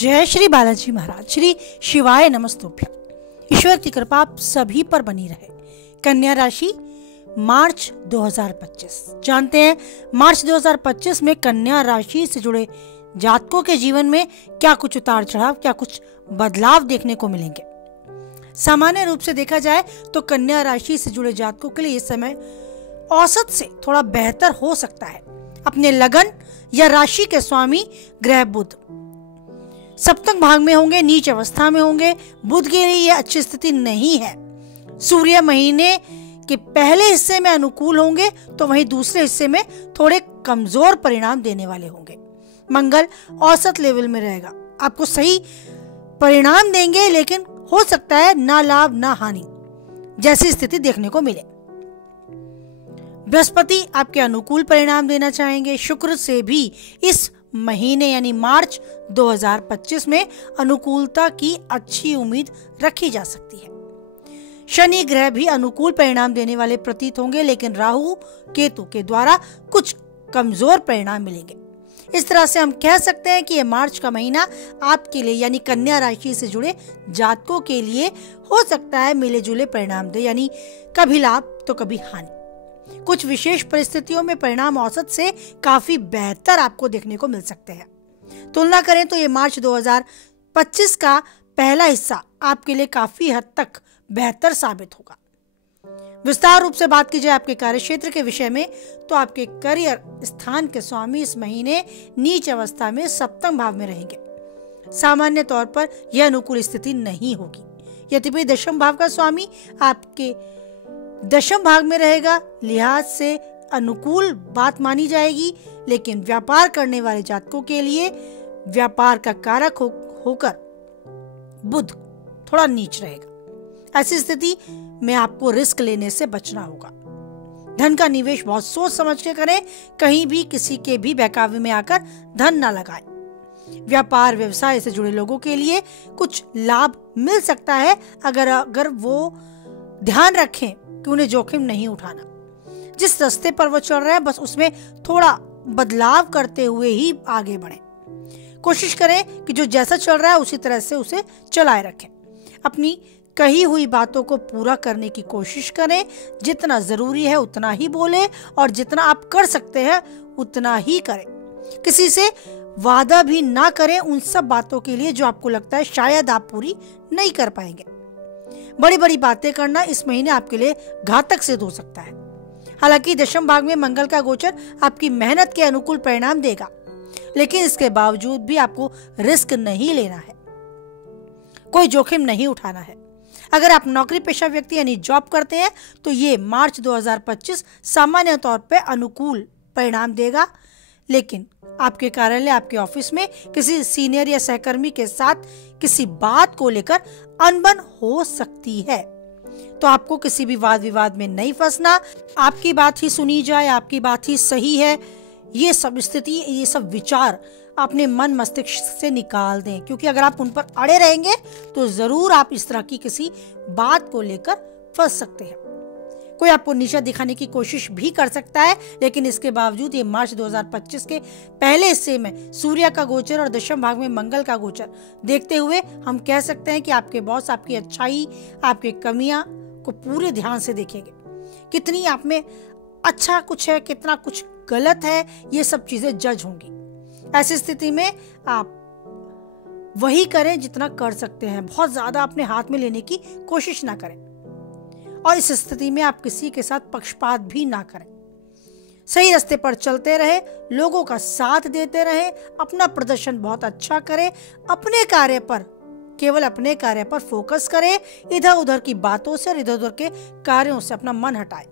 जय श्री बालाजी महाराज, श्री शिवाय नमस्तुभ्यं। ईश्वर की कृपा आप सभी पर बनी रहे। कन्या राशि मार्च 2025। जानते हैं मार्च 2025 में कन्या राशि से जुड़े जातकों के जीवन में क्या कुछ उतार चढ़ाव, क्या कुछ बदलाव देखने को मिलेंगे। सामान्य रूप से देखा जाए तो कन्या राशि से जुड़े जातकों के लिए ये समय औसत से थोड़ा बेहतर हो सकता है। अपने लगन या राशि के स्वामी ग्रह बुध सप्तम भाग में होंगे, नीच अवस्था में होंगे। बुध के लिए यह अच्छी स्थिति नहीं है। सूर्य महीने के पहले हिस्से में अनुकूल होंगे तो वहीं दूसरे हिस्से में थोड़े कमजोर परिणाम देने वाले होंगे। मंगल औसत लेवल में रहेगा, आपको सही परिणाम देंगे, लेकिन हो सकता है ना लाभ ना हानि जैसी स्थिति देखने को मिले। बृहस्पति आपके अनुकूल परिणाम देना चाहेंगे। शुक्र से भी इस महीने यानी मार्च 2025 में अनुकूलता की अच्छी उम्मीद रखी जा सकती है। शनि ग्रह भी अनुकूल परिणाम देने वाले प्रतीत होंगे, लेकिन राहु केतु के द्वारा कुछ कमजोर परिणाम मिलेंगे। इस तरह से हम कह सकते हैं कि यह मार्च का महीना आपके लिए यानी कन्या राशि से जुड़े जातकों के लिए हो सकता है मिले जुले परिणाम दे, यानी कभी लाभ तो कभी हानि। कुछ विशेष परिस्थितियों में परिणाम औसत से काफी बेहतर आपको देखने को मिल सकते हैं। तुलना करें तो ये मार्च 2025 का पहला हिस्सा आपके लिए काफी हद तक बेहतर साबित होगा। विस्तार रूप से बात की जाए आपके कार्यक्षेत्र के विषय में तो आपके करियर स्थान के स्वामी इस महीने नीच अवस्था में सप्तम भाव में रहेंगे। सामान्य तौर पर यह अनुकूल स्थिति नहीं होगी। यद्यपि दशम भाव का स्वामी आपके दशम भाग में रहेगा, लिहाज से अनुकूल बात मानी जाएगी, लेकिन व्यापार करने वाले जातकों के लिए व्यापार का कारक होकर बुध थोड़ा नीच रहेगा। ऐसी स्थिति में आपको रिस्क लेने से बचना होगा। धन का निवेश बहुत सोच समझ के करें, कहीं भी किसी के भी बहकावे में आकर धन न लगाएं। व्यापार व्यवसाय से जुड़े लोगों के लिए कुछ लाभ मिल सकता है अगर वो ध्यान रखें कि उन्हें जोखिम नहीं उठाना। जिस रास्ते पर वो चल रहे हैं बस उसमें थोड़ा बदलाव करते हुए ही आगे बढ़ें। कोशिश करें कि जो जैसा चल रहा है उसी तरह से उसे चलाए रखें। अपनी कही हुई बातों को पूरा करने की कोशिश करें। जितना जरूरी है उतना ही बोलें और जितना आप कर सकते हैं उतना ही करें। किसी से वादा भी ना करें उन सब बातों के लिए जो आपको लगता है शायद आप पूरी नहीं कर पाएंगे। बड़ी बड़ी बातें करना इस महीने आपके लिए घातक सिद्ध हो सकता है। हालांकि दशम भाग में मंगल का गोचर आपकी मेहनत के अनुकूल परिणाम देगा, लेकिन इसके बावजूद भी आपको रिस्क नहीं लेना है, कोई जोखिम नहीं उठाना है। अगर आप नौकरी पेशा व्यक्ति यानी जॉब करते हैं तो ये मार्च 2025 सामान्य तौर पर अनुकूल परिणाम देगा, लेकिन आपके कार्यालय, आपके ऑफिस में किसी सीनियर या सहकर्मी के साथ किसी बात को लेकर अनबन हो सकती है, तो आपको किसी भी वाद विवाद में नहीं फंसना। आपकी बात ही सुनी जाए, आपकी बात ही सही है, ये सब स्थिति, ये सब विचार अपने मन मस्तिष्क से निकाल दें, क्योंकि अगर आप उन पर अड़े रहेंगे तो जरूर आप इस तरह की किसी बात को लेकर फंस सकते हैं। कोई आपको नीचा दिखाने की कोशिश भी कर सकता है, लेकिन इसके बावजूद ये मार्च 2025 के पहले हिस्से में सूर्य का गोचर और दशम भाग में मंगल का गोचर देखते हुए हम कह सकते हैं कि आपके बॉस आपकी अच्छाई, आपकी कमियां को पूरे ध्यान से देखेंगे। कितनी आप में अच्छा कुछ है, कितना कुछ गलत है, ये सब चीजें जज होंगी। ऐसी स्थिति में आप वही करें जितना कर सकते हैं, बहुत ज्यादा अपने हाथ में लेने की कोशिश ना करें, और इस स्थिति में आप किसी के साथ पक्षपात भी ना करें। सही रास्ते पर चलते रहे, लोगों का साथ देते रहे, अपना प्रदर्शन बहुत अच्छा करें, अपने कार्य पर, केवल अपने कार्य पर फोकस करें, इधर उधर की बातों से और इधर उधर के कार्यों से अपना मन हटाएं।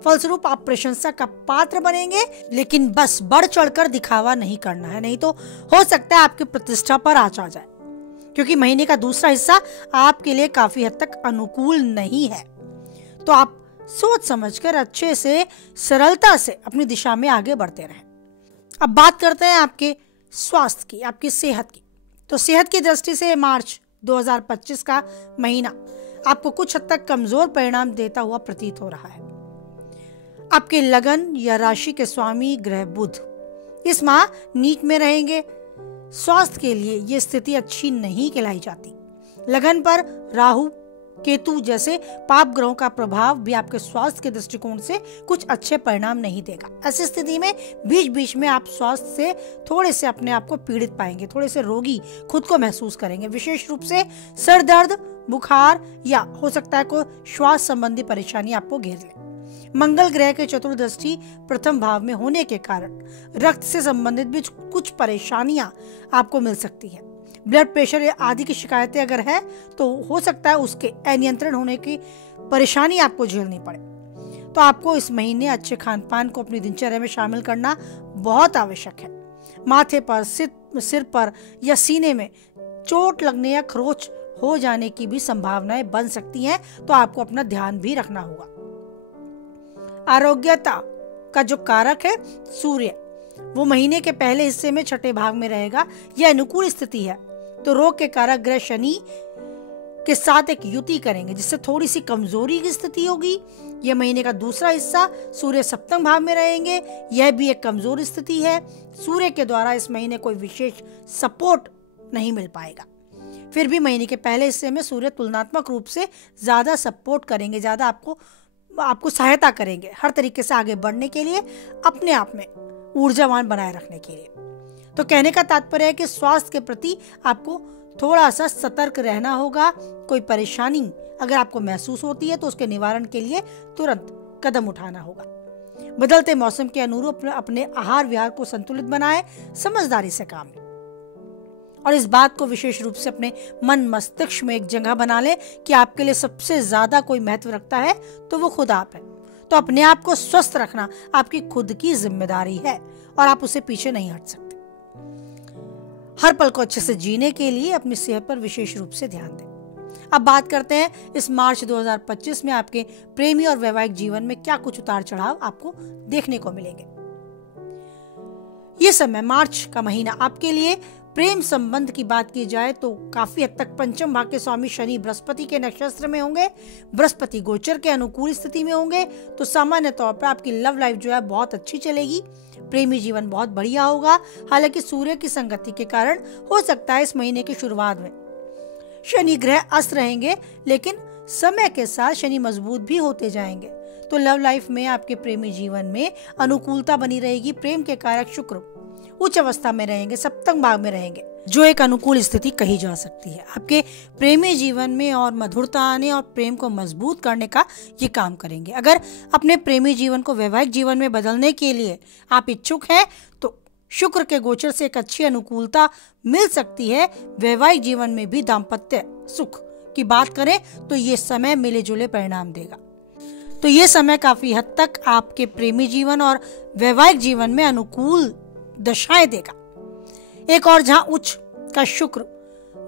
फलस्वरूप आप प्रशंसा का पात्र बनेंगे, लेकिन बस बढ़ चढ़कर दिखावा नहीं करना है, नहीं तो हो सकता है आपकी प्रतिष्ठा पर आँच आ जाए, क्योंकि महीने का दूसरा हिस्सा आपके लिए काफी हद तक अनुकूल नहीं है। तो आप सोच समझकर अच्छे से, सरलता से अपनी दिशा में आगे बढ़ते रहें। अब बात करते हैं आपके स्वास्थ्य की, आपकी सेहत की। तो सेहत की दृष्टि से मार्च 2025 का महीना आपको कुछ हद तक कमजोर परिणाम देता हुआ प्रतीत हो रहा है। आपके लगन या राशि के स्वामी ग्रह बुध इस माह नीच में रहेंगे, स्वास्थ्य के लिए ये स्थिति अच्छी नहीं कहलाई जाती। लगन पर राहु केतु जैसे पाप ग्रहों का प्रभाव भी आपके स्वास्थ्य के दृष्टिकोण से कुछ अच्छे परिणाम नहीं देगा। ऐसी स्थिति में बीच बीच में आप स्वास्थ्य से थोड़े से अपने आप को पीड़ित पाएंगे, थोड़े से रोगी खुद को महसूस करेंगे। विशेष रूप से सर दर्द, बुखार या हो सकता है कोई श्वास संबंधी परेशानी आपको घेर ले। मंगल ग्रह के चतुर्दृष्टि प्रथम भाव में होने के कारण रक्त से संबंधित भी कुछ परेशानियां आपको मिल सकती है। ब्लड प्रेशर आदि की शिकायतें अगर है तो हो सकता है उसके अनियंत्रण होने की परेशानी आपको झेलनी पड़े। तो आपको इस महीने अच्छे खान पान को अपनी दिनचर्या में शामिल करना बहुत आवश्यक है। माथे पर, सिर पर या सीने में चोट लगने या खरोच हो जाने की भी संभावनाएं बन सकती हैं, तो आपको अपना ध्यान भी रखना होगा। आरोग्यता का जो कारक है सूर्य, वो महीने के पहले हिस्से में छठे भाग में रहेगा। यह अनुकूल स्थिति है, तो रोग के कारक ग्रह शनि के साथ एक युति करेंगे, जिससे थोड़ी सी कमजोरी की स्थिति होगी। यह महीने का दूसरा हिस्सा सूर्य सप्तम भाव में रहेंगे, यह भी एक कमजोर स्थिति है। सूर्य के द्वारा इस महीने कोई विशेष सपोर्ट नहीं मिल पाएगा। फिर भी महीने के पहले हिस्से में सूर्य तुलनात्मक रूप से ज्यादा सपोर्ट करेंगे, ज्यादा आपको सहायता करेंगे हर तरीके से आगे बढ़ने के लिए, अपने आप में ऊर्जावान बनाए रखने के लिए। तो कहने का तात्पर्य है कि स्वास्थ्य के प्रति आपको थोड़ा सा सतर्क रहना होगा। कोई परेशानी अगर आपको महसूस होती है तो उसके निवारण के लिए तुरंत कदम उठाना होगा। बदलते मौसम के अनुरूप अपने आहार विहार को संतुलित बनाएं, समझदारी से काम लें और इस बात को विशेष रूप से अपने मन मस्तिष्क में एक जगह बना लें कि आपके लिए सबसे ज्यादा कोई महत्व रखता है तो वो खुद आप है। तो अपने आप को स्वस्थ रखना आपकी खुद की जिम्मेदारी है और आप उसे पीछे नहीं हट सकते। हर पल को अच्छे से जीने के लिए अपनी सेहत पर विशेष रूप से ध्यान दें। अब बात करते हैं इस मार्च 2025 में आपके प्रेमी और वैवाहिक जीवन में क्या कुछ उतार चढ़ाव आपको देखने को मिलेंगे। ये समय मार्च का महीना आपके लिए प्रेम संबंध की बात की जाए तो काफी हद तक पंचम भाव के स्वामी शनि बृहस्पति के नक्षत्र में होंगे, बृहस्पति गोचर के अनुकूल स्थिति में होंगे, तो सामान्य तौर पर आपकी लव लाइफ जो है बहुत अच्छी चलेगी, प्रेमी जीवन बहुत बढ़िया होगा। हालांकि सूर्य की संगति के कारण हो सकता है इस महीने की शुरुआत में शनि ग्रह अस्त रहेंगे, लेकिन समय के साथ शनि मजबूत भी होते जाएंगे। तो लव लाइफ में आपके प्रेमी जीवन में अनुकूलता बनी रहेगी। प्रेम के कारक शुक्र उच्च अवस्था में रहेंगे, सप्तम भाव में रहेंगे, जो एक अनुकूल स्थिति कही जा सकती है। आपके प्रेमी जीवन में और मधुरता आने और प्रेम को मजबूत करने का ये काम करेंगे। अगर अपने प्रेमी जीवन को वैवाहिक जीवन में बदलने के लिए आप इच्छुक हैं तो शुक्र के गोचर से एक अच्छी अनुकूलता मिल सकती है। वैवाहिक जीवन में भी दाम्पत्य सुख की बात करें तो ये समय मिले जुले परिणाम देगा। तो ये समय काफी हद तक आपके प्रेमी जीवन और वैवाहिक जीवन में अनुकूल दशाएं देगा। एक और जहां उच्च का शुक्र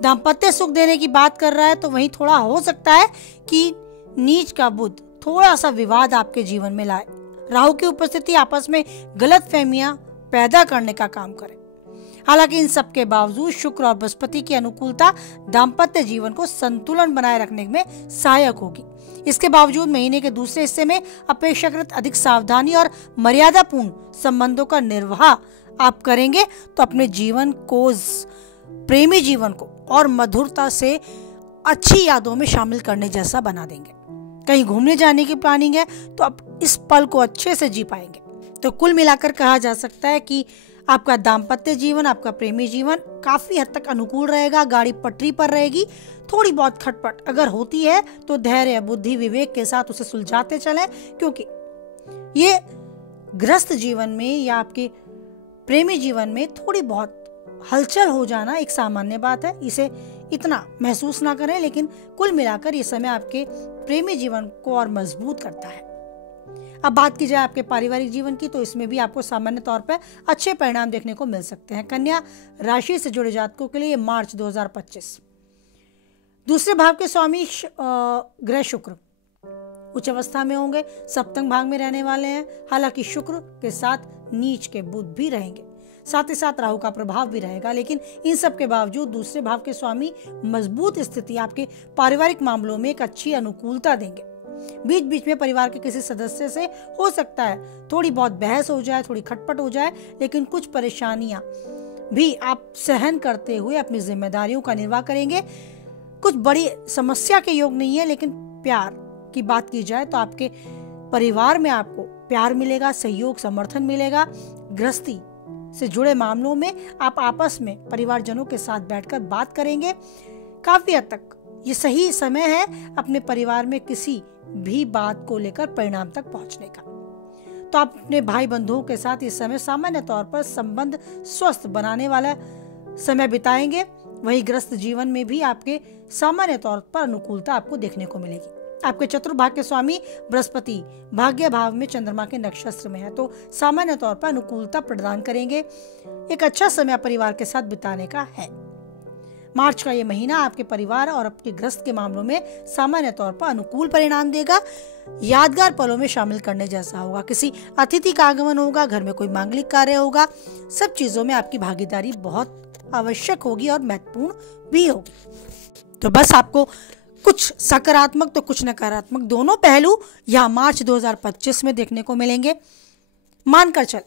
दाम्पत्य सुख देने की बात कर रहा है, तो वहीं थोड़ा हो सकता है कि नीच का बुध थोड़ा सा विवाद आपके जीवन में लाए। राहु की उपस्थिति आपस में गलतफहमियां पैदा करने का काम करे। हालांकि इन सब के बावजूद शुक्र और बृहस्पति की अनुकूलता दाम्पत्य जीवन को संतुलन बनाए रखने में सहायक होगी। इसके बावजूद महीने के दूसरे हिस्से में अपेक्षाकृत अधिक सावधानी और मर्यादापूर्ण संबंधों का निर्वाह आप करेंगे, तो अपने जीवन को, प्रेमी जीवन को और मधुरता से अच्छी यादों में शामिल करने जैसा बना देंगे। कहीं घूमने जाने की प्लानिंग है तो आप इस पल को अच्छे से जी पाएंगे। तो कुल मिलाकर कहा जा सकता है कि आपका दाम्पत्य जीवन, आपका प्रेमी जीवन काफी हद तक अनुकूल रहेगा। गाड़ी पटरी पर रहेगी। थोड़ी बहुत खटपट अगर होती है तो धैर्य, बुद्धि, विवेक के साथ उसे सुलझाते चलें, क्योंकि ये गृहस्थ जीवन में या आपके प्रेमी जीवन में थोड़ी बहुत हलचल हो जाना एक सामान्य बात है। इसे इतना महसूस ना करें, लेकिन कुल मिलाकर ये समय आपके प्रेमी जीवन को और मजबूत करता है। अब बात की जाए आपके पारिवारिक जीवन की, तो इसमें भी आपको सामान्य तौर पर अच्छे परिणाम देखने को मिल सकते हैं। कन्या राशि से जुड़े जातकों के लिए मार्च 2025 दूसरे भाव के स्वामी ग्रह शुक्र उच्च अवस्था में होंगे, सप्तम भाग में रहने वाले हैं। हालांकि शुक्र के साथ नीच के बुध भी रहेंगे, साथ ही साथ राहु का प्रभाव भी रहेगा, लेकिन इन सब के बावजूद दूसरे भाव के स्वामी मजबूत स्थिति आपके पारिवारिक मामलों में एक अच्छी अनुकूलता देंगे। बीच बीच में परिवार के किसी सदस्य से हो सकता है थोड़ी बहुत बहस हो जाए, थोड़ी खटपट हो जाए, लेकिन कुछ परेशानियां भी आप सहन करते हुए अपनी जिम्मेदारियों का निर्वाह करेंगे। कुछ बड़ी समस्या के योग नहीं है, लेकिन प्यार की बात की जाए तो आपके परिवार में आपको प्यार मिलेगा, सहयोग समर्थन मिलेगा। गृहस्थी से जुड़े मामलों में आप आपस में परिवारजनों के साथ बैठकर बात करेंगे। काफी हद तक ये सही समय है अपने परिवार में किसी भी बात को लेकर परिणाम तक पहुंचने का। तो आप अपने भाई बंधुओं के साथ इस समय सामान्य तौर पर संबंध स्वस्थ बनाने वाला समय बिताएंगे। वही ग्रस्त जीवन में भी आपके सामान्य तौर पर अनुकूलता आपको देखने को मिलेगी। आपके चतुर्भाग्य के स्वामी बृहस्पति भाग्य भाव में चंद्रमा के नक्षत्र में है, तो सामान्य तौर पर अनुकूलता प्रदान करेंगे। एक अच्छा समय परिवार के साथ बिताने का है। मार्च का ये महीना आपके परिवार और आपके ग्रस्त के मामलों में सामान्य तौर पर अनुकूल परिणाम देगा। यादगार पलों में शामिल करने जैसा होगा। किसी अतिथि का आगमन होगा, घर में कोई मांगलिक कार्य होगा। सब चीजों में आपकी भागीदारी बहुत आवश्यक होगी और महत्वपूर्ण भी होगी। तो बस आपको कुछ सकारात्मक तो कुछ नकारात्मक दोनों पहलू यहाँ मार्च 2025 में देखने को मिलेंगे। मानकर चल,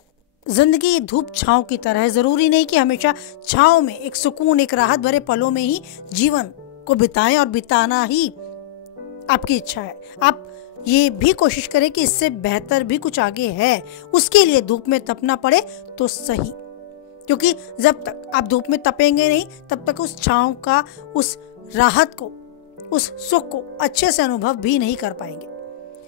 जिंदगी धूप छांव की तरह है। जरूरी नहीं कि हमेशा छांव में एक सुकून, एक राहत भरे पलों में ही जीवन को बिताएं और बिताना ही आपकी इच्छा है। आप ये भी कोशिश करें कि इससे बेहतर भी कुछ आगे है। उसके लिए धूप में तपना पड़े तो सही, क्योंकि जब तक आप धूप में तपेंगे नहीं तब तक उस छांव का, उस राहत को, उस सुख को अच्छे से अनुभव भी नहीं कर पाएंगे।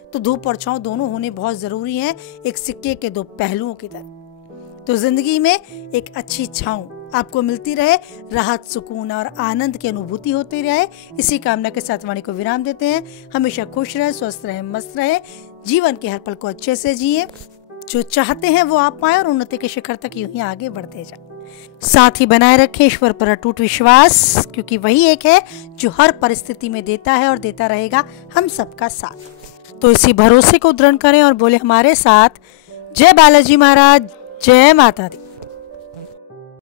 तो धूप और छांव दोनों होने बहुत जरूरी हैं, एक सिक्के के दो पहलुओं की तरह। तो जिंदगी में एक अच्छी छांव आपको मिलती रहे, राहत, सुकून और आनंद की अनुभूति होती रहे। इसी कामना के साथ वाणी को विराम देते हैं। हमेशा खुश रहे, स्वस्थ रहे, मस्त रहे, जीवन के हर पल को अच्छे से जिए। जो चाहते हैं वो आप पाए और उन्नति के शिखर तक यूं ही आगे बढ़ते जाए। साथ ही बनाए रखें ईश्वर पर अटूट विश्वास, क्योंकि वही एक है जो हर परिस्थिति में देता है और देता रहेगा हम सबका साथ। तो इसी भरोसे को दृढ़ करें और बोले हमारे साथ, जय बालाजी महाराज, जय माता दी।